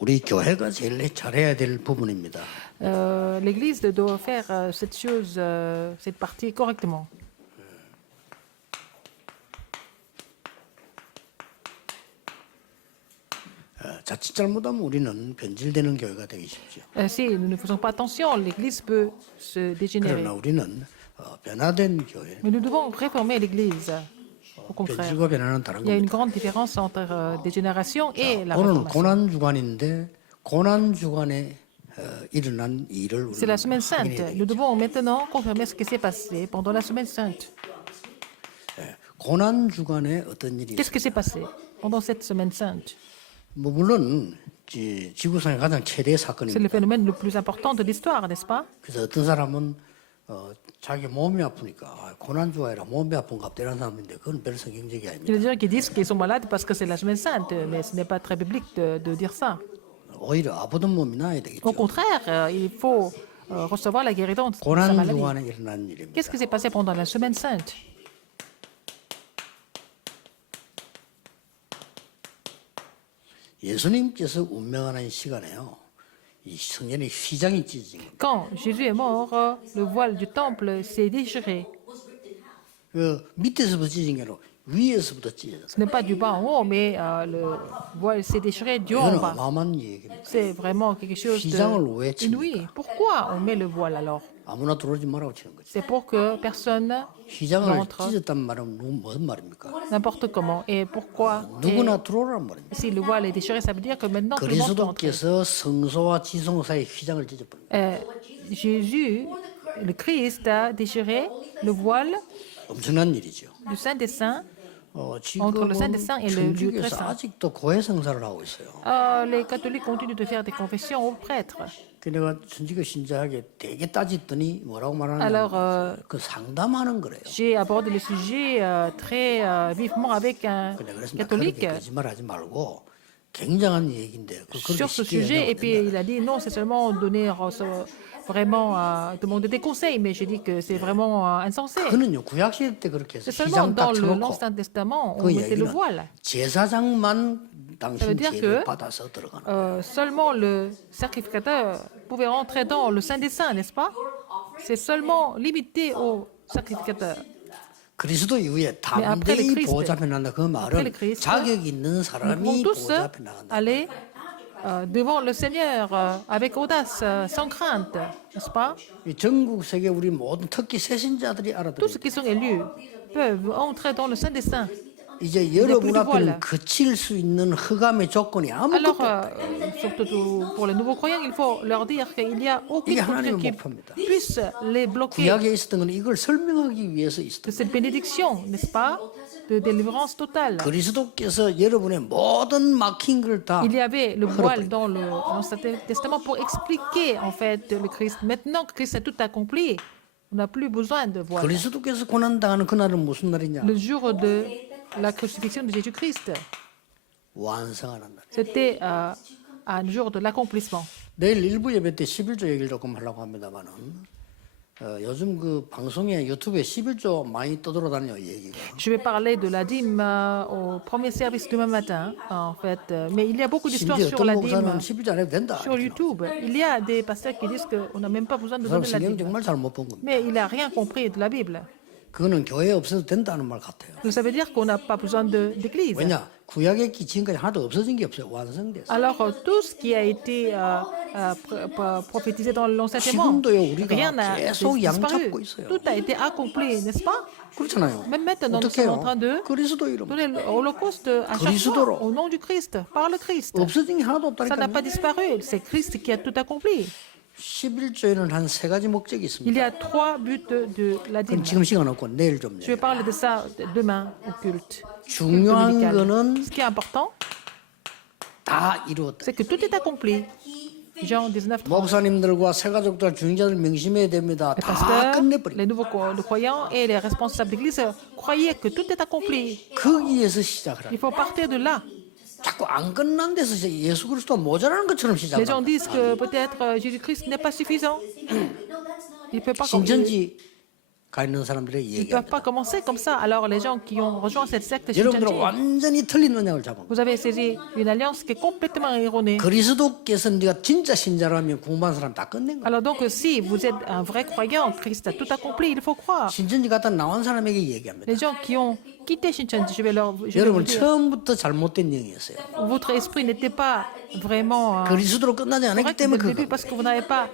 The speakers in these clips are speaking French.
우리 교회가 제일 잘해야 될 부분입니다. L'Église doit faire cette chose, cette partie correctement. 자칫 잘못하면 우리는 변질되는 교회가 되기 쉽죠. Si nous ne faisons pas attention, l'Église peut se dégénérer. 그러나 우리는 변화된 교회, Mais nous devons réformer l'Église. Au contraire, 변질과 변화는 다른 il y a une 겁니다. grande différence entre dégénération et la 오늘은 réformation. 고난 주간인데 고난 주간에 일어난 일을 C'est la 우리는 semaine sainte. 확인해야 Nous 되겠죠. devons maintenant confirmer ce qui s'est passé pendant la semaine sainte. 고난 주간에 어떤 일이 Qu'est-ce 있어요? qui s'est passé pendant cette semaine sainte? 뭐 물론 지구상의 가장 최대 C'est 사건입니다. le phénomène le plus important de l'histoire, n'est-ce pas? 그래서 어떤 사람은 자기 몸이 아프니까 고난 주간이라 몸이 아픈갑다 이런 사람인데 그건 별 성경적이 Il y a 아닙니다. des gens qui disent qu'ils sont malades parce que c'est la semaine sainte, mais ce n'est pas très biblique de dire ça. 오히려 아프던 몸이 나아야 Au 되겠죠. contraire, il faut recevoir la guérison de sa 고난 maladie. 주간에 일어난 일입니다. Qu'est-ce qui s'est passé pendant la semaine sainte? 예수님께서 운명하는 시간에요. 이 성전의 휘장이 찢어진 겁니다. Quand Jésus est mort, le voile du temple s'est déchiré. 그 밑에서부터 찢어진 게 아니라 위에서부터 찢어졌어요. Ce n'est pas du bas en haut, mais le voile s'est déchiré du haut en 이건 bas. 어마어마한 얘기입니다. C'est vraiment quelque chose 휘장을 왜 inouï. 칩니까? Pourquoi on met le voile alors? 아무나 들어오지 말라고 치는 거죠. C'est pour que personne 휘장을 n'entre 찢었단 말은 무슨 말입니까? n'importe comment. Et pourquoi? 누구나 들어오란 말입니다. Si le voile est déchiré, ça veut dire que maintenant tout le monde peut entrer. 그리스도께서 성소와 지성 사이 휘장을 찢어버립니다. Jésus, le Christ, a déchiré le voile 엄청난 일이죠. du Saint des Saints. 지금은 le Saint des Saints et le lieu très 천주교에서 saint. 아직도 고해 성사를 하고 있어요. Les catholiques continuent de faire des confessions aux prêtres. 그 내가 천주교 신자에게 되게 따졌더니 뭐라고 Alors, 말하냐면 그 상담하는 거래요. j'ai abordé le sujet très vivement avec un 근데 그래서 나 catholique 그렇게 거짓말하지 말고 굉장한 얘기인데 그렇게 sur ce 쉽게 sujet. Et 얘기하면 puis 된다. il a dit non, c'est seulement donner vraiment demander des conseils, mais j'ai dit que c'est vraiment insensé. 그는요 구약 시대 때 그렇게 해서 C'est seulement 휘장 dans 딱 쳐놓고 l'Ancien Testament on 그 mettait le 얘기는 voile. 제사장만 당신 veut dire 죄를 que, 받아서 들어가는 거예요. Seulement le sacrificateur pouvait rentrer dans le Saint des Saints, n'est-ce pas? C'est seulement limité au sacrificateur. 그리스도 이후에 après le 담대히 Christ, 보좌 앞에 나간다 그 après le 말은 Christ, 자격 있는 Nous 사람이 pouvons tous 보좌 앞에 나간다. aller devant le Seigneur avec audace, sans crainte, n'est-ce pas? 이 전국 세계 우리 모든 특히 새신자들이 Tous 알아들어요. ceux qui sont élus peuvent entrer dans le Saint des Saints. 이제 여러분 plus de voile. 앞에는 그칠 수 있는 흑암의 조건이 Alors, 아무것도 없다. surtout pour les nouveaux croyants, il faut leur dire qu'il n'y a aucune 이게 condition 하나님의 qui 목표입니다. puisse les bloquer 구약에 있었던 건 이걸 설명하기 위해서 de 있었던 cette bénédiction, n'est-ce pas? De délivrance totale. 그리스도께서 여러분의 모든 막힌 걸 다 Il y avait le voile dans l'Ancien Testament pour expliquer en fait le Christ. Maintenant que Christ a tout accompli, on n'a plus besoin de voile. 그리스도께서 고난당하는 그날은 무슨 날이냐? Le jour de la crucifixion de Jésus-Christ, 완성하는 날. c'était un jour de l'accomplissement. 내일 일부 예배 때 11조 얘기를 조금 하려고 합니다만은 요즘 그 방송에 유튜브에 11조 많이 떠돌아다녀요 얘기가. Je vais parler de la dîme au premier service demain matin, en fait. Mais il y a beaucoup d'histoires 심지어 sur la 어떤 목사는 dîme 11조 안 해도 된다. sur YouTube. Il y a des pasteurs qui disent qu'on n'a même pas besoin de 그 사람 donner la 성경 dîme. 정말 잘못 본 겁니다. Mais il n'a rien compris de la Bible. 그거는 교회에 없어도 된다는 말 같아요. Donc ça veut dire qu'on n'a pas besoin d'église. 왜냐? 구약에 지금까지 하나도 없어진 게 없어요. 완성됐어요. Alors tout ce qui a été prophétisé dans l'Ancien Testament, 지금도요 우리가 rien n'a 계속 양 disparu. 잡고 있어요. Tout a été accompli, n'est-ce pas? 그렇잖아요. Même maintenant, nous 어떻게 sommes en 해요? train de 그리스도 이름 donner l'Holocauste à chaque 그리스도로. fois au nom du Christ, par le Christ. 없어진 게 하나도 Ça n'a pas 없다니까요. disparu. C'est Christ qui a tout accompli. 11조에는 한 세 가지 목적이 Il 있습니다. y a trois buts de la dîme. 그건 지금 시간 없고 내일 좀. Je vais parler de ça demain au culte. 중요한 dominical. 거는 Ce qui est important, 다 이루었다. c'est que tout est accompli. Jean 19, 30. 목사님들과 새가족들 중직자들 명심해야 됩니다. Les 다 pasteurs, 끝내버려. les nouveaux croyants et les responsables d'église croyaient que tout est accompli. 거기에서 시작을 Il 하라. faut partir de là. 자꾸 안 끝난 데서 예수 그리스도 모자라는 것처럼 Les gens 시작한다. disent que peut-être Jésus-Christ n'est pas suffisant. Il ne peut pas 신천지 가 있는 사람들에게 Ils ne peuvent pas 얘기합니다. commencer comme ça. Alors les gens qui ont rejoint cette secte 여러분들은 Shincheonji, 완전히 틀린 언약을 잡은 거예요. vous avez saisi une alliance qui est complètement erronée. 그리스도께서 네가 진짜 신자라면 궁금한 사람 다 끝낸 거예요. Alors donc si vous êtes un vrai croyant, Christ a tout accompli, il faut croire. 신천지 갔다 나온 사람에게 얘기합니다. Les gens qui ont quitté Shincheonji, je vais vous 여러분 dire, 처음부터 잘못된 영이었어요. votre esprit n'était pas vraiment 그리스도로 끝나지 않았기 correct dès 때문에 le début 그거. parce que vous n'avez pas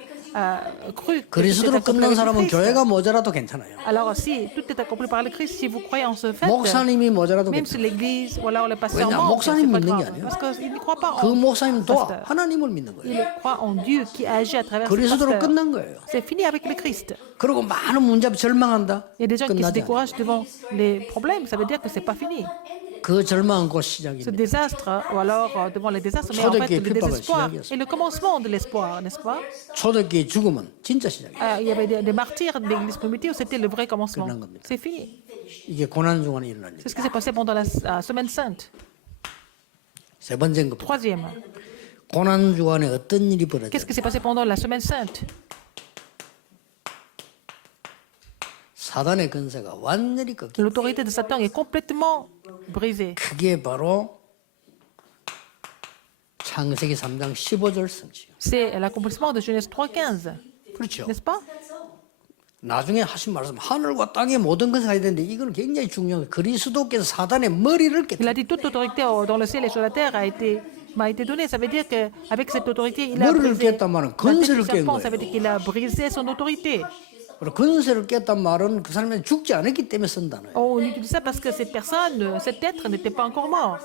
cru que tout 그리스도로 est accompli 끝난 avec le 사람은 Christ. 교회가 모자라도 괜찮아요. Alors si tout est accompli par le Christ, si vous croyez en ce fait, 목사님이 모자라도 même 괜찮아요. si l'église ou alors le pasteur 왜냐, manque, c'est 목사님 pas 믿는 게 grave. 아니에요. Parce qu'il ne croit pas 그 en 목사님 도와 pasteur. 하나님을 믿는 Il 거예요. croit en Dieu qui agit à travers ce 그리스도로 pasteur. 끝난 거예요. C'est fini avec le Christ. 그리고 많은 문제 앞에 절망한다. Il y a des gens qui se 끝나지 않아요. découragent devant les problèmes, ça veut dire que c'est pas fini. 그 절망은 곧 Ce 시작입니다. désastre, ou alors devant les désastres, mais en fait le désespoir est le commencement de l'espoir, n'est-ce pas? 초대교회 죽음은 진짜 시작이에요. Il y avait des martyrs de l'église primitive, c'était le vrai commencement. 끝난 겁니다. C'est fini. 이게 고난 중간에 일어난 일. C'est ce qui s'est passé pendant la semaine sainte. 세 번째인 것. Troisième, 고난 중간에 어떤 일이 벌어져요? qu'est-ce qui s'est passé pendant la semaine sainte? 사단의 권세가 완전히 꺾여. L'autorité de Satan est complètement brisée. 그게 바로 창세기 3장 15절 성취요. C'est l'accomplissement de Genèse 3,15, 그렇죠. n'est-ce pas? 나중에 하신 말씀 하늘과 땅의 모든 것을 해야 되는데 이건 굉장히 중요한 거예요. 그리스도께서 사단의 머리를 깨뜨려. Il a dit toute autorité dans le ciel et sur la terre m'a été donnée. Ça veut dire qu'avec cette autorité, il a 머리를 brisé 깼단 말은 la tête du 권세를 깬 serpent. Ça veut 거예요. dire qu'il a brisé son autorité. 그리고 권세를 깼단 말은 그 사람이 죽지 않았기 때문에 쓴다는 거예요. On utilise ça parce que cette personne, cet être n'était pas encore mort.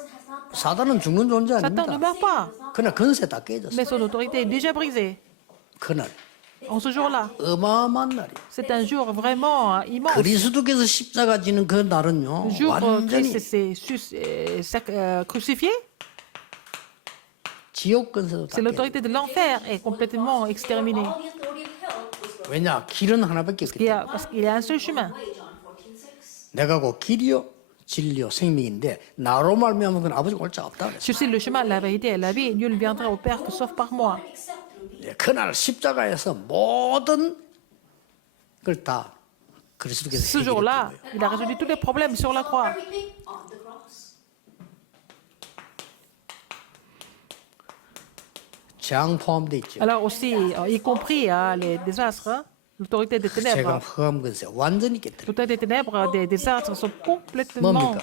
사단은 죽는 존재 Satan ne 아닙니다. meurt pas, 그러나 권세 다 깨졌어요. mais son autorité est déjà brisée. 그날 En ce jour-là, 어마어마한 날이에요. c'est un jour vraiment immense. 그리스도께서 십자가 지는 그 날은요. Le jour où 완전히 Christ s'est crucifié, 지옥 권세도 다 c'est 깨졌어요. l'autorité de l'enfer est complètement exterminée. 왜냐? 길은 하나밖에 없기 때문에. Parce qu'il y a un seul chemin. 내가 그 길이요 진리요 생명인데 나로 말미암은 건 아버지가 올 자 없다 그랬어요. Je suis le chemin, la vérité et la vie. Nul ne viendra au Père que sauf par moi. 그날 십자가에서 모든 걸 다 그리스도께서 Ce 해결했던 jour-là, 거예요. il a résolu tous les problèmes sur la croix. 재앙 포함되어 있죠. Alors aussi, y compris les désastres, hein, l'autorité des 제가 ténèbres. 허감 건세 완전히 깨뜨려. L'autorité des ténèbres, des désastres sont complètement 뭡니까?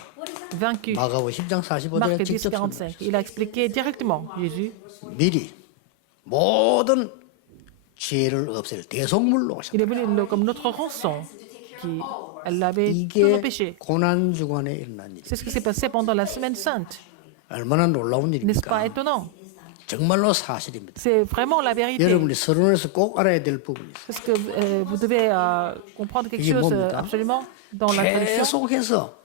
vaincus. 마가복 10장 45절에 Marc 10, 직접 45. Il a expliqué directement, Jésus, 미리 모든 죄를 없앨 대속물로 오셨다. il est venu comme notre rançon, qui elle avait tous nos 이게 péchés. 고난 주간에 일어난 일. C'est ce qui s'est passé pendant la semaine sainte. 얼마나 놀라운 N'est-ce pas 일입니까? étonnant? 정말로 사실입니다. C'est vraiment la vérité. 여러분이 서론에서 꼭 알아야 될 부분이 있어요. Parce que vous devez comprendre quelque 이게 chose 뭡니까? absolument dans la tradition. 계속해서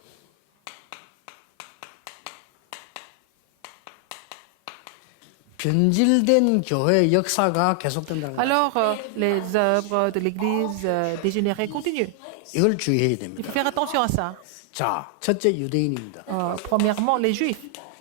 변질된 교회 역사가 계속된다는 거예요. Alors, les œuvres de l'Église dégénérée continuent. 이걸 주의해야 Il 됩니다. faut faire attention à ça. 자, 첫째 유대인입니다. Premièrement, les Juifs.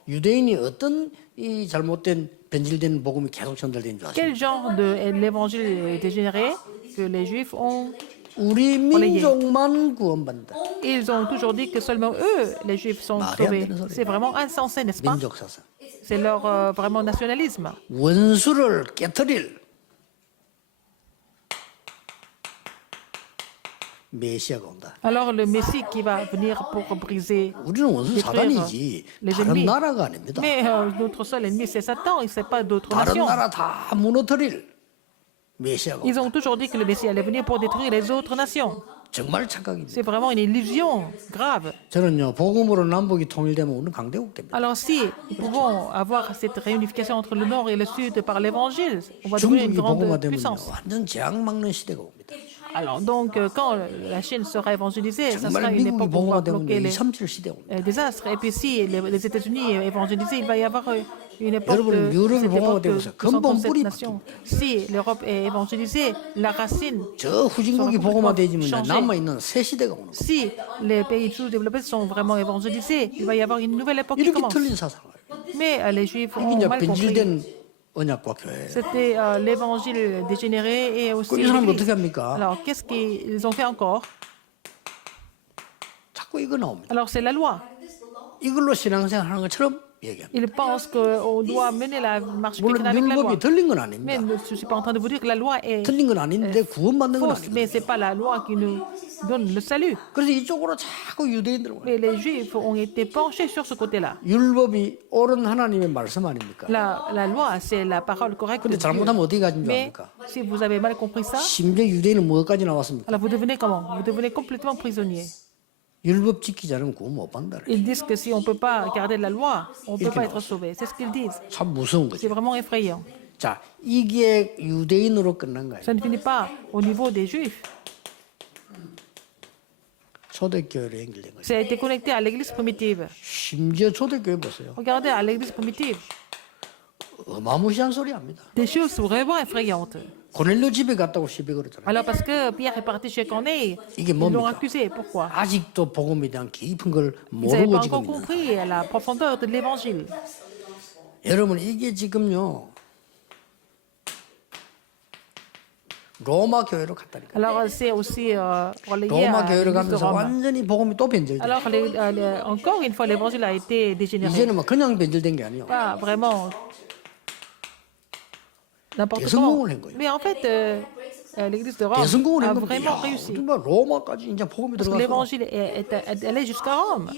유대인이 어떤 이 잘못된 변질된 복음이 계속 전달된 줄 아십니까? Quel genre de l'évangile dégénéré que les Juifs ont? 우리 민족만 구원받는다. Ils ont toujours dit que seulement eux, les Juifs, sont 말이 안 sauvés. 되는 소리예요. C'est vraiment insensé, n'est-ce pas? 민족 사상. C'est leur vraiment nationalisme. 원수를 깨뜨릴 메시아가 온다. Alors, le Messie qui va venir pour briser. 우리는 원수 détruire 사단이지 les 다른 ennemis. 나라가 아닙니다. Mais notre seul ennemi, c'est Satan, et ce n'est pas d'autres 다른 nations. 나라 다 무너뜨릴 메시아가 Ils 온다. ont toujours dit que le Messie allait venir pour détruire les autres nations. 정말 착각입니다. C'est vraiment une illusion grave. 저는요 복음으로 남북이 통일되면 우리는 강대국 됩니다. Alors si nous pouvons avoir cette réunification entre le nord et le sud par l'évangile, on va devenir une 중국이 grande 복음화되면요 puissance. 완전 재앙 막는 시대가 옵니다. Alors donc quand la Chine sera évangélisée, ça sera 정말 une 미국이 époque où on va 복음화되면 bloquer 2, les 3, 7 시대가 옵니다. désastres. Et puis si les États-Unis évangélisés, il va y avoir une époque 여러분, de 유럽이 cette époque de 복음화되면서 근본 237 뿌리 nations. Si l'Europe est évangélisée, la racine. 저 후진국이 서로 복음화되지면 changer. 남아 있는 새 시대가 오는 거예요. Si les pays sous-développés sont vraiment évangélisés, il va y avoir une nouvelle époque qui 이렇게 commence. 틀린 사상을. Mais les Juifs ont 이게 이제 mal compris. 변질된 언약과 교회. C'était l'évangile dégénéré et aussi 이 사람 l'Église. 어떻게 합니까? Alors, qu'est-ce qu'ils ont fait encore? 자꾸 이거 나옵니다. Alors c'est la loi. 이걸로 신앙생활 하는 것처럼 얘기합니다. Il pense qu'on doit mener la marche 물론 chrétienne avec la loi. 율법이 틀린 건 Mais 아닙니다. je ne suis pas en train de vous dire que la loi est 틀린 건 아닌데 구원받는 건 fausse, mais 아닙니다. ce n'est pas la loi qui nous donne le salut. 그래서 이쪽으로 자꾸 유대인들 와요. Mais les Juifs ont été penchés sur ce côté-là. 율법이 옳은 하나님의 말씀 아닙니까? La loi, c'est la parole correcte de 근데 Dieu. 잘못하면 어디 가진 줄 Mais 압니까? si vous avez mal compris ça, 심지어 유대인은 뭐까지 나왔습니까? alors vous devenez comment? Vous devenez complètement prisonnier. 율법 지키지 않으면 구원 못 받는다. 그래요. Ils disent que si on ne peut pas garder la loi, on ne peut pas être sauvé. C'est ce qu'ils disent. 참 무서운 C'est 거죠. vraiment effrayant. 자, 이게 유대인으로 끝난 거예요. Ça ne finit pas au niveau des Juifs. 초대교회로 연결된 거죠. Ça a été connecté à l'église primitive. 심지어 초대교회 보세요. Regardez à l'église primitive. 어마무시한 소리 합니다. Des choses vraiment effrayantes. 고넬료 집에 갔다고 시비 걸었잖아요. Alors parce que Pierre est parti chez Corneille, 이게 ils l'ont 뭡니까? accusé. Pourquoi? 아직도 복음에 대한 깊은 걸 Ils n'avaient 모르고 pas 지금 encore 있는. compris la profondeur de l'évangile. 여러분 이게 지금요 로마 교회로 갔다니까. Alors c'est aussi relayé 로마 à 교회로 l'église de 가면서 Rome. 완전히 복음이 또 변질돼. Alors encore une fois, l'évangile a été dégénéré. 이제는 뭐 그냥 변질된 게 아니에요. Pas vraiment n'importe 대성공을 comment. 한 거예요. Mais en fait, l'église de Rome 대성공을 a 한 겁니다. vraiment 야, réussi. 정말 로마까지 이제 복음이 Parce que 들어가서 l'évangile est allé jusqu'à Rome.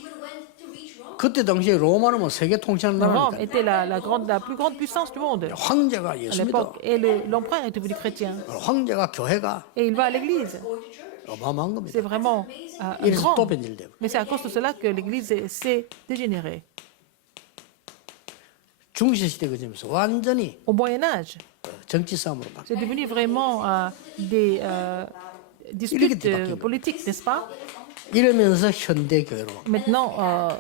그때 당시에 로마는 뭐 세계 통치하는 Rome 나라니까 était la plus grande puissance du monde 황제가 à 예수입니다. l'époque. Et l'empereur est devenu chrétien. 황제가 교회가 Et il va à l'église. 어마어마한 겁니다. C'est vraiment 이래서 또 grand. 변질되고. Mais c'est à cause de cela que l'église s'est dégénérée. 중세 시대 그지면서 완전히 Au Moyen-Âge, 정치 싸움으로 바뀌었어요. c'est devenu vraiment des disputes politiques, n'est-ce pas? 이러면서 현대 교회로 Maintenant, à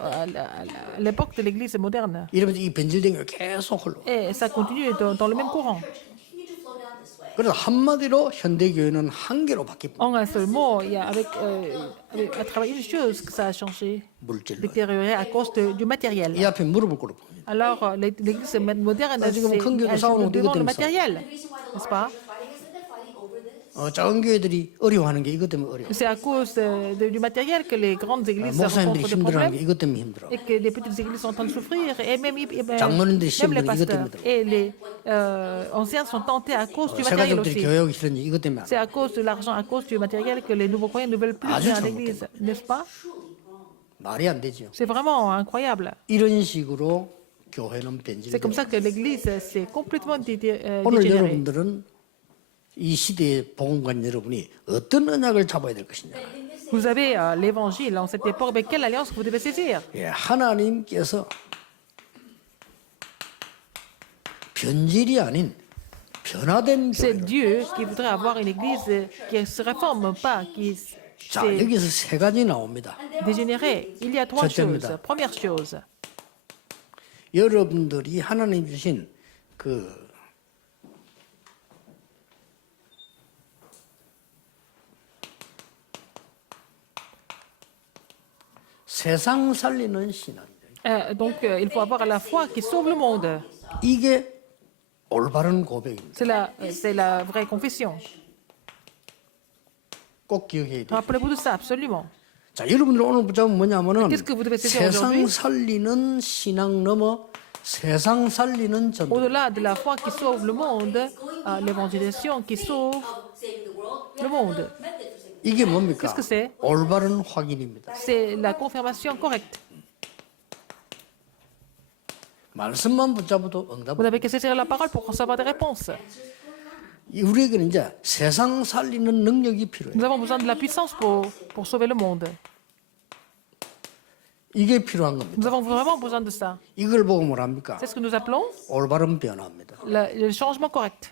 l'époque de l'église moderne. 이러면서 이 변질된 게 계속 흘러. Et ça continue dans le même courant. 그래서 한마디로 현대 교회는 한계로 바뀝니다. En un seul mot, il y a à travers une chose que ça a changé, 물질로. détérioré à cause du matériel. 이 앞에 무릎을 꿇어 봅니다. Alors, l'église moderne, 아, 지금 큰 교회도 elle 싸우는 se 것도 devant 이것 le 때문에 matériel, n'est-ce pas? 작은 교회들이 어려워하는 게 이것 때문에 어려워. C'est à cause du matériel que les grandes églises 목사님들이 rencontrent des 힘들어하는 게 problèmes 이것 때문에 힘들어. et que les petites églises sont en train de souffrir. Et même 장로님들이 les 힘들어 이것 pasteurs 때문에. et les anciens sont tentés à cause du 새 matériel 가족들이 aussi. 교회 오기 싫은지 이것 때문에. C'est à cause de l'argent, à cause du matériel que les nouveaux croyants ne veulent plus venir à l'église, n'est-ce pas? 말이 안 되죠. C'est vraiment incroyable. 이런 식으로 교회는 C'est comme 변질돼. ça que l'église s'est complètement 오늘 dégénérée. 여러분들은 이 시대의 복음관 여러분이 어떤 언약을 잡아야 될 것이냐. Vous avez l'évangile en cette époque, mais quelle alliance vous devez saisir? 예, 하나님께서 변질이 아닌 변화된 C'est 교회로. Dieu qui voudrait avoir une église qui ne se réforme pas, qui 자, s'est 여기서 세 가지 나옵니다. dégénérée. Il y a trois 첫째입니다. choses. Première chose, 여러분들이 하나님 주신 그 세상 살리는 신앙. donc il faut avoir la foi qui sauve le monde. 이게 올바른 고백입니다. C'est la vraie confession. 꼭 기억해야 돼요. Rappelez-vous de ça, absolument. 자, 여러분들 오늘 붙잡으면 뭐냐면은 Qu'est-ce que vous devez saisir 세상 aujourd'hui? 살리는 신앙 넘어 세상 살리는 전도. Au-delà de la foi qui sauve le monde, l'évangélisation qui sauve le monde. 이게 뭡니까? Qu'est-ce que c'est? 올바른 확인입니다. C'est la confirmation correcte. 말씀만 붙잡아도 응답. Vous n'avez qu'à saisir la parole pour recevoir des réponses. 우리에게는 이제 세상 살리는 능력이 필요해요. Nous avons besoin de la puissance pour sauver le monde. 이게 필요한 겁니다. Nous avons vraiment besoin de ça. 이걸 보고 뭐랍니까? C'est ce que nous appelons 올바른 변화입니다. le changement correct.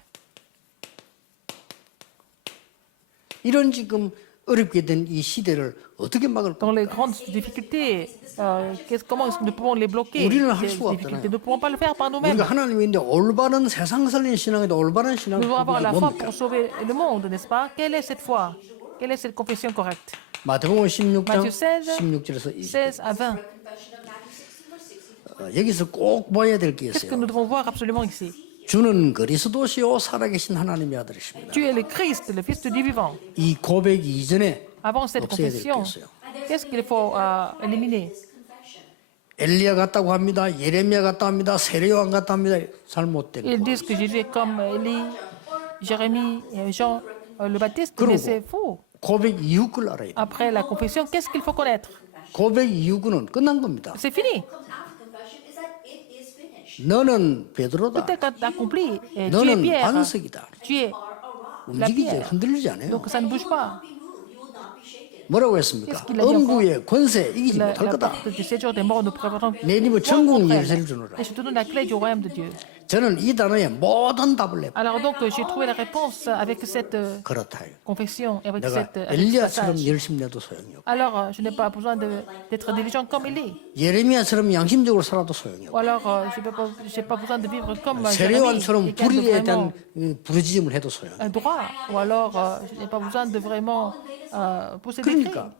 이런 지금 어렵게 된 이 시대를 어떻게 막을 Dans les 겁니까? grandes difficultés, comment est-ce que nous pouvons les bloquer? 우리는 할 Ces 수가 difficultés, 없잖아요. nous ne pouvons pas le faire par nous-mêmes. 우리가 하나님이 있는데 올바른 세상 살리는 신앙에도 올바른 신앙 Nous devons avoir la foi 뭡니까? pour sauver le monde, n'est-ce pas? Quelle est cette foi? Quelle est cette confession correcte? 마태복음 16장 Matthieu 16, 16절에서 16 à 20. 여기서 꼭 봐야 될 게 Qu'est-ce que 있어요. nous devons voir absolument ici? 주는 그리스도시요 살아계신 하나님의 아들이십니다. Tu es le Christ, le Fils du Dieu vivant. 이 고백 이전에 Avant cette 없어야 될 게 confession, 있어요. Qu'est-ce qu'il faut éliminer? 엘리야 같다고 합니다. 예레미야 같다고 합니다. 세례요한 같다고 합니다. 잘못된 Ils 거. disent que Jésus est comme Élie, Jérémie et Jean le Baptiste, mais c'est faux. 고백 이유를 알아야 돼. Après la confession, qu'est-ce qu'il faut connaître? 고백 이유는 끝난 겁니다. C'est fini. 너는 베드로다. Tout est accompli. Et tu es 너는 Pierre. 반석이다. Tu es 움직이지 pierre. 흔들리지 않아요. Donc ça ne bouge pas. 뭐라고 했습니까? Qu'est-ce qu'il a dit 음부의 권세 이기지 La 못할 거다. porte du séjour des morts ne préparons 내 입을 천국 열쇠를 주노라. Et je te donne la clé du royaume de Dieu. 저는 이 단어에 모든 답을 내. Alors donc, j'ai trouvé la réponse avec cette 그렇다. confession et avec, 내가 avec ce 엘리야처럼 passage. 열심 내도 소용이 없고 Alors, je n'ai pas besoin d'être diligent comme Élie. 예레미야처럼 양심적으로 살아도 so용이 Ou 없고 alors, je n'ai pas besoin de vivre comme Jérémie, 세례요한처럼 quelqu'un de 불의에 대한 vraiment 부르짖음을 해도 소용이 없고 droit. Ou alors, je n'ai pas besoin de vraiment pousser des cris. 그러니까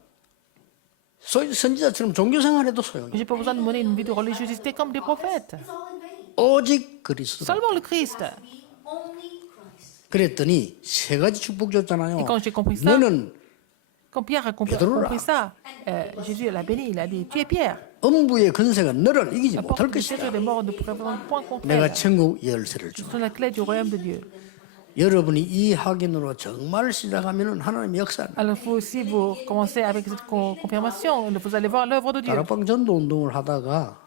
선지자처럼 종교생활해도 소용이 없고 Je n'ai pas besoin de mener une vie de religiosité comme des prophètes. 오직 그리스도. Seulement le Christ. 그랬더니 세 가지 축복 줬잖아요. Et quand j'ai compris ça, 너는 quand Pierre a compris ça, Jésus l'a béni, il a dit, tu es Pierre. 음부의 권세가 너를 이기지 La 못할 porte du séjour 것이다. des morts ne préparera point contre 내가 elle. 천국 열쇠를 Je 주. donne la clé du royaume de Dieu. 여러분이 이 확인으로 정말 시작하면은 하나님의 역사. Alors, il faut aussi vous commencer avec cette confirmation. Vous allez voir l'œuvre de Dieu. 다락방 전도 운동을 하다가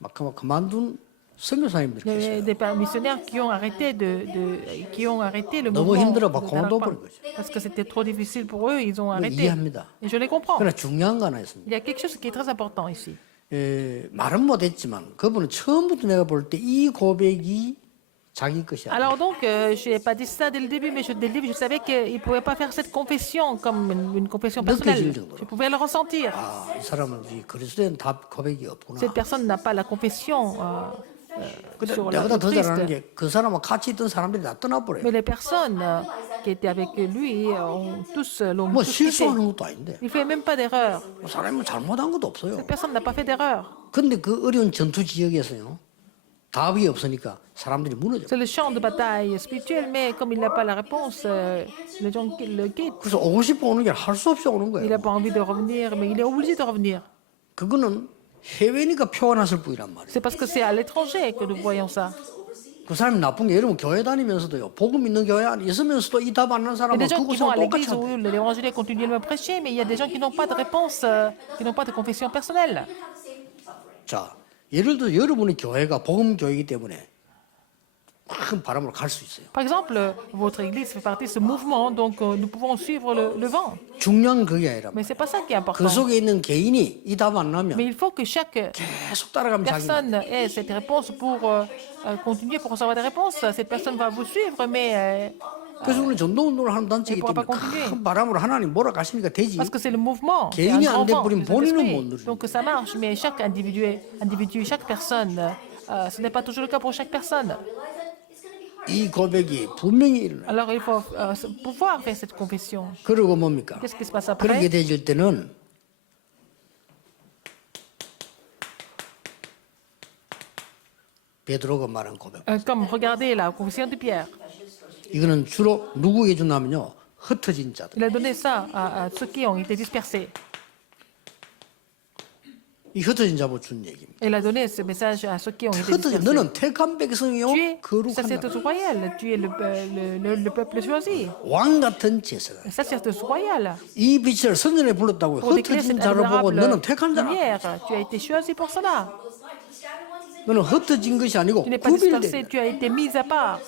막 그만둔 선교사님들 Il y 계세요. a des missionnaires qui ont arrêté qui ont arrêté le 너무 mouvement 힘들어 막 de 그만둬 Darakpan. 버린 거죠. Parce que c'était trop difficile pour eux, ils ont arrêté. 이해합니다. Et je les comprends. 그러나 중요한 거 하나 있습니다. Il y a quelque chose qui est très important ici. 말은 못했지만 그분은 처음부터 내가 볼 때 이 고백이 자기 것이 아니야. Alors donc, je n'ai pas dit ça dès le début, mais dès le début, je savais qu'il ne pouvait pas faire cette confession comme une confession personnelle. Je pouvais le ressentir. 아, 이 사람은 이 그리스도인 답 고백이 없구나. Cette personne n'a pas la confession 근데 sur 내가 le 더 잘하는 Christ. 게 그 사람과 같이 있던 사람들이 다 떠나버려요. Mais les personnes qui étaient avec lui l'ont 뭐 tous quitté. 실수하는 것도 아닌데 Il ne fait même pas d'erreur. 사람이 잘못한 것도 없어요. Cette personne n'a pas fait d'erreur. 근데 그 어려운 전투 지역에서요. 답이 없으니까 사람들이 무너져. C'est le champ de bataille spirituel, mais comme il n'a pas la réponse, les gens le quittent. 그래서 오고 싶어 오는 게 할 수 없이 오는 Il 거예요. n'a pas envie de revenir, mais il est obligé de revenir. 그거는 해외니까 표현했을 뿐이란 말이에요. C'est parce que c'est à l'étranger que nous voyons ça. 그 사람이 나쁜 게 여러분 교회 다니면서도요. 복음 있는 교회 안에 있으면서도 이 답 안 하는 Il y a 사람은 des gens qui vont 그곳에서 à 똑같이 l'église où 한대. l'évangile est continuellement prêché, mais il y a des gens qui n'ont pas de réponse, qui n'ont pas de confession personnelle. 자, 예를 들어 여러분의 교회가 복음 교회이기 때문에 큰 바람으로 갈 수 있어요. Par exemple, votre église fait partie de ce mouvement, donc nous pouvons suivre le vent. 중요한 건 그게 아니라 Mais ce n'est pas ça qui est 그 important. 속에 있는 개인이 이 답 안 Mais 나면 il faut que chaque 계속 따라가면 자기는 personne ait cette réponse pour continuer, pour recevoir des réponses. Cette personne va vous suivre, mais 그래서 우리는 전도운동을 하는 단체이기 pourra pas 때문에 continuer. 큰 바람으로 하나님 몰아가시니까 되지. parce que c'est le mouvement, c'est un 개인이 grand 안 vent. 돼버리면 du Saint-Esprit. 본인은 못 누리는 Donc ça marche, mais chaque individu, chaque personne, ce n'est pas toujours le cas pour chaque personne. 이 고백이 분명히 일어나요. Alors il faut pouvoir faire cette confession. 그리고 뭡니까? Qu'est-ce qui se passe 그렇게 après? 되질 때는 베드로가 말한 고백. Comme regardez la confession de Pierre. 이거는 주로 누구에게 준다면요. 흩어진 자들. Il a donné ça à ceux qui ont été dispersés. 이 흩어진 자고 준 얘기입니다. Il a donné ce message à ceux qui ont été 흩어진 dispersés. 너는 택한 백성이요 Tu es 거룩한 sacerdoce 나라. royal, tu es le peuple choisi. 왕 같은 제사장. Sacerdoce royal. 이 빛을 선전에 불렀다고 Pour décrire 흩어진 cette 자를 보고 admirable 너는 택한 자라. lumière, tu as été choisi pour cela. 너는 흩어진 것이 아니고 Tu n'es pas dispersé, 구별된. tu as été mis à part.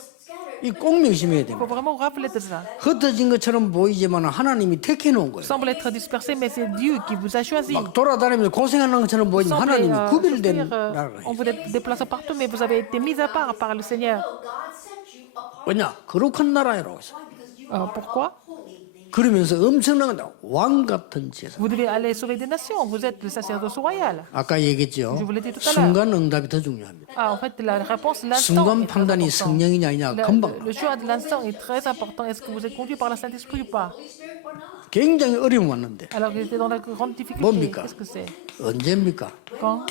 이 꼭 명심해야 Il faut 됩니다. vraiment rappeler de ça. 흩어진 것처럼 보이지만 하나님이 택해 놓은 거예요. Semble être dispersé, mais c'est Dieu qui vous a choisi. 막 돌아다니면서 고생하는 것처럼 보이지만 Semble 하나님이 구별된 souffrir 나라예요. en vous déplaçant partout, mais vous avez été mis à part par le Seigneur. 왜냐? 거룩한 나라라고 했어요. Pourquoi? 그러면서 엄청난 왕 같은 제사. Vous devez aller sauver des nations. Vous êtes le sacerdoce royal. 아까 얘기했죠. Je vous l'ai dit tout à l'heure. 순간 응답이 더 중요합니다. En fait, la réponse, l'instant 순간 est très 판단이 important. 성령이냐 아니냐 금방. Le choix de l'instant est très important. Est-ce que vous êtes conduit par le Saint-Esprit ou pas? 굉장히 어려움 왔는데 Alors qu'il était dans la grande difficulté. 뭡니까? Qu'est-ce que c'est? 언제입니까? Quand?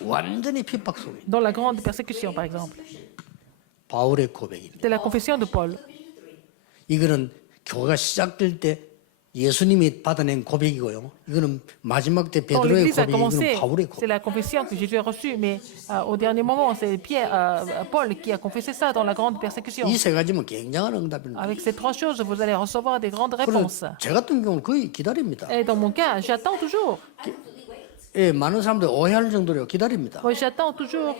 완전히 핍박 속에 Dans la grande persécution, par exemple. 바울의 고백입니다. C'était la confession de Paul. 이거는 교회가 시작될 때 예수님이 받아낸 고백이고요. 이거는 마지막 때 Quand 베드로의 l'Église a 고백, commencé, 이거는 바울의 c'est 고백. la confession que Jésus a reçue, mais au dernier moment, c'est Paul qui a confessé ça dans la grande persécution. 이 세 가지면 굉장한 응답입니다. Avec ces trois choses, vous allez recevoir des grandes réponses. 그래서 제 같은 경우는 거의 기다립니다. Et dans mon cas, j'attends toujours. 예, 많은 사람들이 오해할 정도로 기다립니다. Moi, j'attends toujours.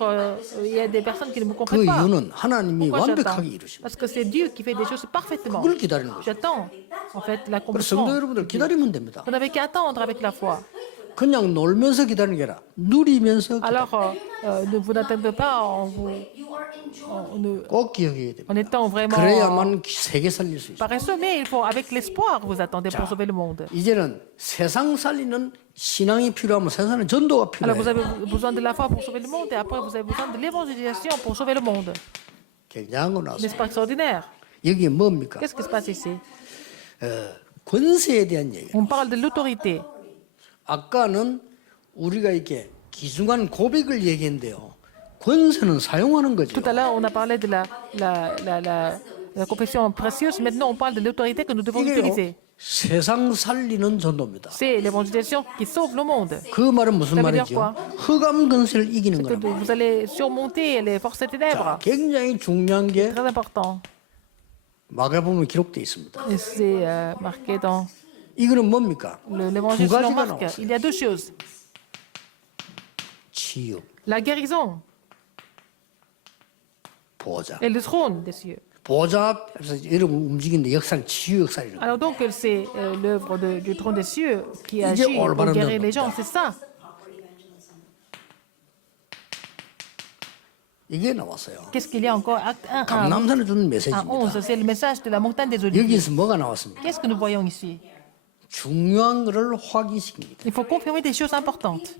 Il y a des personnes qui ne me 그 comprennent pas. 이유는 하나님이 Pourquoi j'attends? 완벽하게 이루십니다. Parce que c'est Dieu qui fait des choses parfaitement. 그걸 기다리는 거죠. J'attends, en fait, 그래서 l'accomplissement. 성도 여러분들 기다리면 됩니다. Vous n'avez qu'à attendre avec la foi. 그냥 놀면서 기다리는 게 아니라 누리면서 Alors, vous n'attendez pas 꼭 기억해야 됩니다. en étant vraiment 그래야만 세계 살릴 수 있어요. paresseux, mais il faut, avec l'espoir, vous attendez pour sauver le monde. 이제는 세상 살리는 신앙이 필요하면 세상은 전도가 Alors, vous 필요해요. avez besoin de la foi pour sauver le monde, et après, vous avez besoin de l'évangélisation pour sauver le monde. 굉장한 거 나왔어요. N'est-ce pas extraordinaire? 여기 뭡니까? Qu'est-ce qui se passe ici? 권세에 대한 얘기예요. On parle de l'autorité. 아까는 우리가 이렇게 기중한 고백을 얘기했는데요. 권세는 사용하는 거죠. Tout à l'heure, on a parlé de la confession précieuse. Maintenant, on parle de l'autorité que nous devons 이게요, utiliser. 세상 살리는 전도입니다. C'est l'évangélisation qui sauve le monde. 그 말은 무슨 Ça veut dire 말이죠? quoi? 흑암 권세를 이기는 Que 거란 말이에요. vous allez surmonter les forces des ténèbres. 자, 굉장히 중요한 게 Très important. 마가복음에 기록되어 있습니다. Et c'est marqué dans 이거는 뭡니까? l'évangile 두 selon 가지가 Marc. 나왔어요. Il y a deux choses. 치유, La guérison 보호자. et le trône des cieux. 보호자 앞에서 여러분 움직이는 역사는 치유 역사예요. Alors donc, c'est l'œuvre du trône des cieux qui agit 이게 pour 올바른 guérir les 전도입니다. gens. C'est ça. 이게 나왔어요. Qu'est-ce qu'il y a encore? Acte 1, 1, 감남산에 주는 1, 메시지입니다. 11. C'est le message de la montagne des Oliviers. 여기서 뭐가 나왔습니까? Qu'est-ce que nous voyons ici? 중요한 것을 확인시킵니다. Il faut confirmer des choses importantes.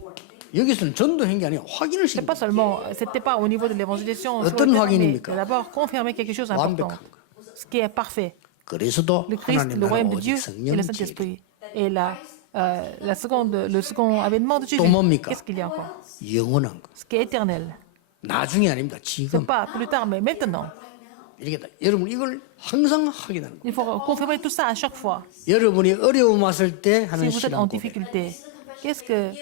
여기서는 전도한 게 아니라 확인을 C'est pas 시킵니다. seulement, c'était pas au niveau de l'évangélisation, sur 어떤 le terrain, mais 확인입니까? d'abord confirmer quelque chose d'important, 완벽한 거. ce qui est parfait. 그래서도 Le Christ, 하나님 le 나라 royaume de 오직 Dieu et 성령 le 제일. Saint-Esprit. Et le second avènement de Jésus. 또 뭡니까? Qu'est-ce qu'il y a encore? 영원한 거. Ce qui est éternel. 나중이 아닙니다. C'est 지금. pas plus tard, mais maintenant. 이렇게 여러분 이걸 항상 확인하는 거예요. Il faut confirmer tout ça à chaque fois. 여러분이 어려움 왔을 때 Si 하는 vous êtes en 신앙 고백. difficulté, qu'est-ce que,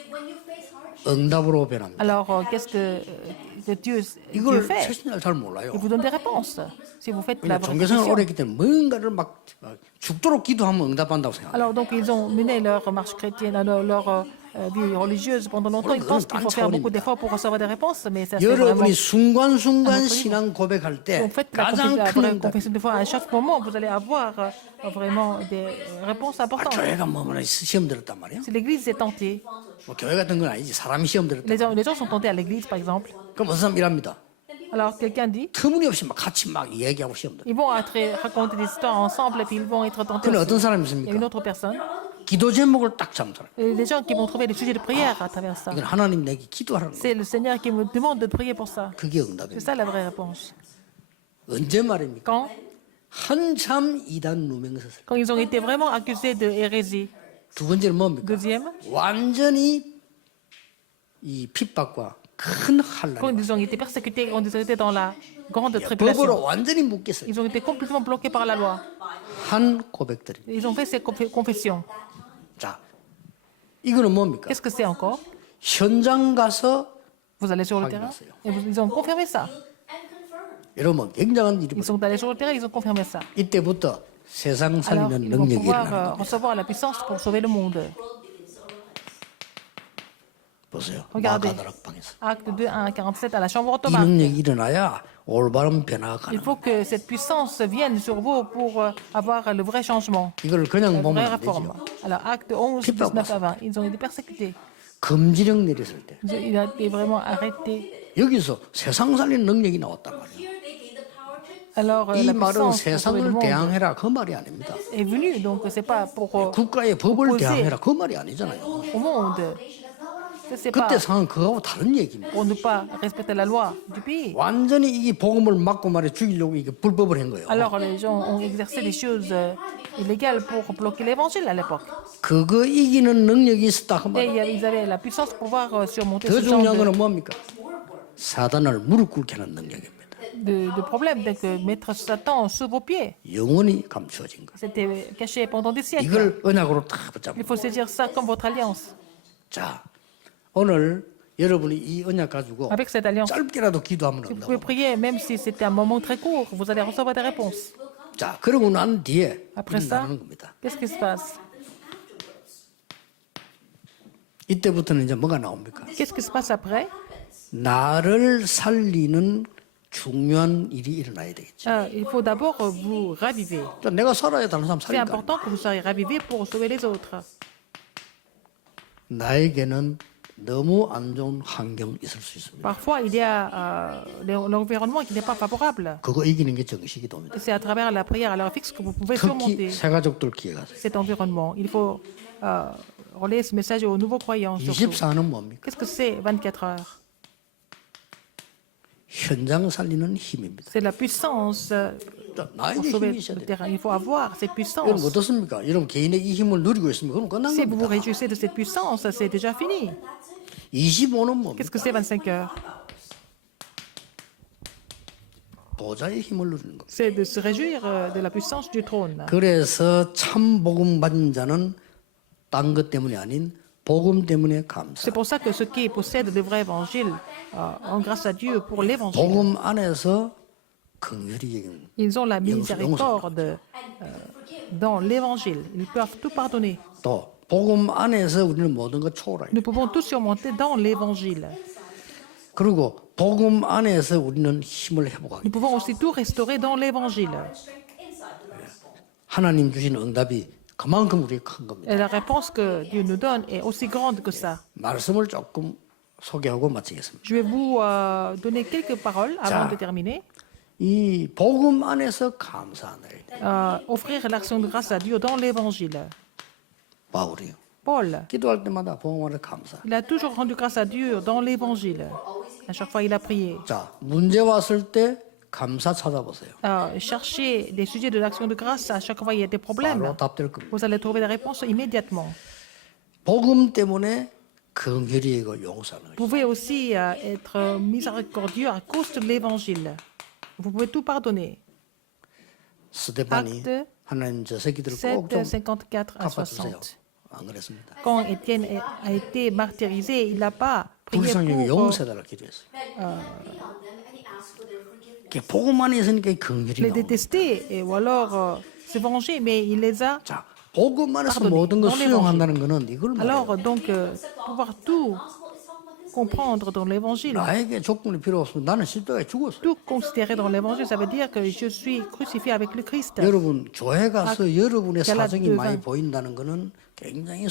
응답으로 변합니다. alors, qu'est-ce que Dieu 이걸 fait? 최신자를 잘 몰라요. Il vous donne des réponses. Si vous faites la 왜냐하면 vraie 종교생활 confession. 오래 했기 때문에 뭔가를 막 죽도록 기도하면 응답한다고 생각해요. Alors donc ils ont mené leur marche chrétienne, leur vie religieuse pendant longtemps. Ils pensent qu'il faut faire beaucoup d'efforts pour recevoir des réponses, mais ça c'est vraiment... 여러분이 순간순간 신앙 고백할 때 En fait, la 가장 큰 vraie 응답. confession de foi, à chaque moment, vous allez avoir vraiment des réponses 아, importantes. 교회가 뭐뭐나 시험 들었단 말이에요. Si l'Église est tentée, 뭐 교회 같은 건 아니지. 사람이 시험 들었다. les gens sont tentés à l'Église, par exemple. 그럼 어떤 사람 이랍니다. Alors quelqu'un dit, 터무니없이 막 같이 막 얘기하고 시험 들어. ils vont raconter des histoires ensemble et puis ils vont être tentés 근데 aussi. 어떤 사람이 Il y a une 있습니까? autre personne, 기도 제목을 딱 잡는 사람. et des gens qui vont trouver des sujets de prière à travers ça. 이건 하나님 내게 기도하라는 거예요. C'est le Seigneur qui me demande de prier pour ça. 그게 C'est 응답입니다. ça la vraie réponse. 언제 말입니까? Quand 한참 이단 누명서설. Quand ils ont été vraiment accusés de hérésie. 두 번째는 뭡니까? Deuxième, 완전히 이 핍박과 큰 quand 환란. ils ont été persécutés, quand ils ont été dans la grande 법으로 tribulation, 완전히 묶였어요. ils ont été complètement bloqués par la loi. 한 고백들이. Ils ont fait ces confessions. 자, 이거는 뭡니까? Qu'est-ce que c'est encore? 현장 가서 Vous allez sur le terrain et ils ont confirmé ça. 여러분 굉장한 Ils 일입니다. sont allés sur le terrain, ils ont confirmé ça. 이때부터 세상 Alors, 살리는 ils vont 능력이 pouvoir 일어나는 겁니다. recevoir la puissance pour sauver le monde. 보세요. Regardez. 마가다락방에서 Acte 2, 1 à 47 à la chambre 이 ottomane. 능력이 일어나야 올바른 변화가 Il 가능. faut que cette puissance vienne sur vous pour avoir le vrai changement, 이걸 그냥 la 보면 vraie 안 réforme. 되죠. Alors, acte 11, 19 à 20, ils ont été persécutés. 금지령 내렸을 때 Il a été vraiment arrêté. 여기서 세상 살리는 능력이 나왔단 말이에요. Alors, 이 la 말은 puissance pour sauver le 세상을 monde 대항해라 그 말이 아닙니다. est venue, donc c'est pas pour 국가의 법을 opposer 대항해라 그 말이 아니잖아요. au monde. C'est pas 그때 상황은 그거하고 다른 얘기입니다. pour ne pas respecter la loi du pays. 완전히 이 복음을 막고 말해 죽이려고 이게 불법을 한 거예요. Alors, les gens ont exercé des choses illégales pour bloquer l'évangile à l'époque. 그거 이기는 능력이 있었다 그 Et 말이에요. ils avaient la puissance pour pouvoir surmonter 더 ce genre 중요한 de... 거는 뭡니까? 사단을 무릎 꿇게 하는 능력입니다. de problème, donc mettre Satan sous vos pieds. 영원히 감추어진 거. C'était caché pendant des siècles. 이걸 언약으로 다 Il 붙잡고. faut saisir ça comme votre alliance. 자, 오늘 여러분이 이 언약 가지고 Avec cette alliance, 짧게라도 기도하면 si vous pouvez 된다고. prier, même si c'était un moment très court, vous allez recevoir des réponses. 자, 그러고 난 뒤에 Après 일이 ça, 나는 겁니다. qu'est-ce qui se passe? 이때부터는 이제 뭐가 나옵니까? Qu'est-ce qui se passe après? 나를 살리는 중요한 일이 일어나야 되겠죠. Il faut d'abord vous raviver. 자, 내가 살아야 다른 사람 C'est 살릴 거 아니에요. important que vous soyez ravivé pour sauver les autres. 나에게는 너무 안 좋은 환경이 있을 수 있습니다. Parfois, il y a l'environnement qui n'est pas favorable. 그거 이기는 게 정식이도입니다. C'est à travers la prière à l'heure fixe que vous pouvez 특히 surmonter 새가족들 기회가세요. cet environnement. Il faut relayer ce message aux nouveaux croyants. Surtout. 24는 뭡니까? Qu'est-ce que c'est 24 heures? 현장 살리는 힘입니다. C'est la puissance 자, pour 나에게 sauver 힘이 있어야 le 돼요. terrain. Il faut avoir cette 여러분 puissance. 어떻습니까? 여러분 개인의 이 힘을 누리고 있으면 그럼 끝난 Si vous vous 겁니다. réjouissez de cette puissance, c'est déjà fini. 25는 뭡니까? Qu'est-ce que c'est 25 heures? 보좌의 힘을 누리는 겁니다. C'est de se réjouir de la puissance du trône. 그래서 참 복음 받은 자는 딴 것 때문이 아닌 복음 때문에 감사. C'est pour ça que ceux qui possèdent le vrai évangile ont grâce à Dieu pour l'évangile. 복음 안에서 긍휼히 여기는 Ils ont la miséricorde dans l'évangile. Ils peuvent tout pardonner. 또 복음 안에서 우리는 모든 것 초월해요. Nous pouvons tout surmonter dans l'évangile. 그리고 복음 안에서 우리는 힘을 회복하고 Nous pouvons aussi tout restaurer dans l'évangile. 하나님 주신 응답이 그만큼 우리가 큰 겁니다. Et la réponse que Dieu nous donne est aussi grande que ça. 말씀을 조금 소개하고 마치겠습니다. Je vais vous donner quelques paroles avant 자. de terminer. 이 복음 안에서 감사하는 일. Offrir l'action de grâce à Dieu dans l'évangile. 바울이요. Paul, 기도할 때마다 복음 안에 감사. il a toujours rendu grâce à Dieu dans l'évangile. À chaque fois, il a prié. 자, 문제 왔을 때 감사 찾아보세요. Cherchez des sujets de l'action de grâce. À chaque fois, il y a des problèmes. 바로 답될 겁니다. Vous allez trouver des réponses immédiatement. 복음 때문에 긍휼히 여기고 용서하는 Vous 거죠. pouvez aussi être miséricordieux à cause de l'évangile. Vous pouvez tout pardonner. 스테판이 Acte 하나님 저 새끼들 7, 꼭좀 54 à 갚아주세요. 60. 안 그랬습니다. Quand Étienne a été martyrisé, il n'a pas prié 불쌍히 pour 용서해달라 기도했어요. 이게 복음 안에 있으니까 긍휼이 les 나옵니다. détester ou alors se venger, mais il les a. 자, 복음 안에서 Pardonnez. 모든 걸 Dans 수용한다는 거는 이걸 말해요. Alors, donc, pouvoir tout comprendre dans l'évangile, 나에게 조건이 필요 없으면 나는 십자가에 죽었어요. tout considérer dans l'évangile, ça veut dire que je suis crucifié avec le Christ. 여러분 교회 가서 여러분의 갤라트 사정이 많이 반. 보인다는 거는 굉장히 Si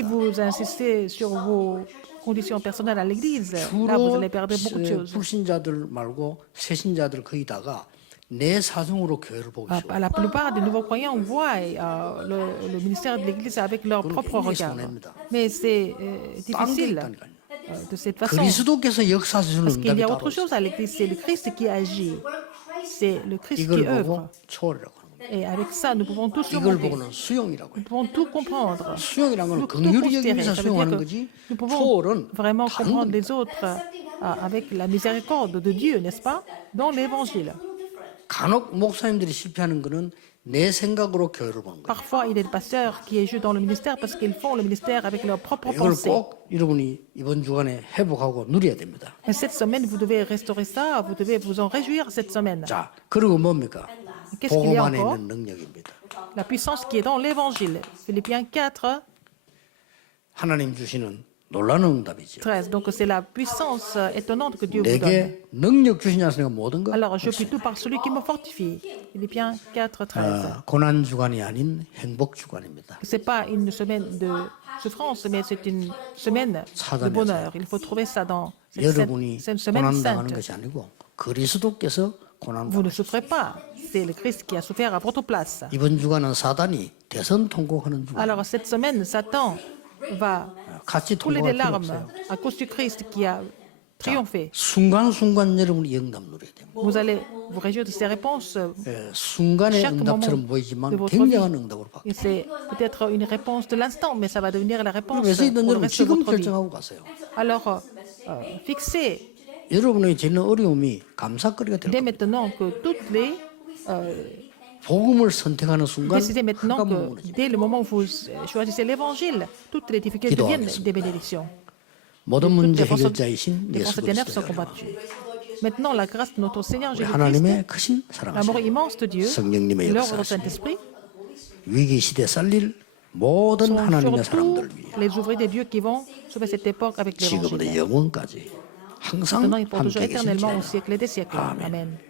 손해입니다. vous insistez sur vos conditions personnelles à l'église, là, vous 주로 allez perdre beaucoup de choses. 불신자들 말고 새신자들 거의 다가 내 사정으로 교회를 보기 Ah, 쉬워요. La plupart des nouveaux croyants voient le ministère de l'Église avec leur propre regard. Mais c'est 딴 게 difficile 있다니까요. de cette façon. 그리스도께서 역사하시는 Parce qu'il 응답이 y a 따로 autre 있어요. chose à l'Église, c'est le Christ qui agit. C'est le Christ qui 이걸 œuvre. 보고 초월이라고 하는 거예요. Et avec ça, nous pouvons tout 이걸 surmonter. 보고는 수용이라고 해요. Nous pouvons tout comprendre. 수용이라는 건 Nous tout 긍휼히 considérer. 여기면서 Ça veut 수용하는 dire 거지 que nous pouvons 초월은 vraiment 다른 comprendre 겁니다. les autres avec la miséricorde de Dieu, n'est-ce pas? Dans l'Évangile. 간혹 목사님들이 실패하는 거는 내 생각으로 교회를 보는 거예요. Parfois, il y a des pasteurs qui échouent dans le ministère parce qu'ils font le ministère avec leurs propres 이걸 pensées. 꼭 여러분이 이번 주간에 회복하고 누려야 됩니다. Et cette semaine, vous devez restaurer ça, vous devez vous en réjouir cette semaine. 자, 그리고 뭡니까? Qu'est-ce qu'il y 복음 a 안에 encore? 있는 능력입니다. La puissance qui est dans l'Évangile. Philippiens 4, 하나님 주시는 놀라운 응답이죠. 13. Donc, c'est la puissance étonnante que Dieu vous donne. 내게 능력 주시냐 해서 내가 모든 거 Alors, je puis tout par celui qui me fortifie. Philippiens 4, 13. 고난 주간이 아닌 행복 주간입니다. Ce n'est pas une semaine de souffrance, mais c'est une semaine de bonheur. Il faut trouver ça dans 여러분이 cette semaine 고난 당하는 sainte. 것이 아니고 그리스도께서 고난 Vous ne souffrez pas. C'est le Christ qui a souffert à votre place. 이번 주간은 사단이 대선 통곡하는 주간. Alors, cette semaine, Satan va 같이 couler des 통곡할 필요 larmes 없어요. à cause du Christ qui a triomphé. 순간순간 여러분이 영감 누려야 됩니다. Vous allez vous réjouir de ces réponses. 순간의 chaque 응답처럼 moment 보이지만 de votre 굉장한 vie. 응답으로 바뀌어요. Et c'est peut-être une réponse de l'instant, mais ça va devenir la réponse 그래서 pour le 여러분 reste de 지금 votre vie. 결정하고 가세요. Alors, fixez 여러분에게 제일 어려움이 감사거리가 될 Dès 겁니다. maintenant que toutes les 복음을 선택하는 순간 décidez maintenant 화가 que 무너집니다. dès le moment où vous choisissez l'évangile, toutes les difficultés deviennent des bénédictions. 모든 문제 Les forces 해결자이신 les 예수 forces des ténèbres sont 그리스도의 combattues. Maintenant, la grâce de notre Seigneur 우리 Jésus-Christ, 하나님의 크신 l'amour 사랑하신 immense de Dieu, 성령님의 l'œuvre du 역사하심 Saint-Esprit, 위기 시대 살릴 모든 sont 하나님의 sur 사람들 tous 위해 les ouvriers de Dieu qui vont sauver cette époque avec 지금부터 l'évangile. 영원까지 항상 Maintenant et pour toujours 함께 계신 éternellement au 줄 siècle des siècles. Amen. Amen.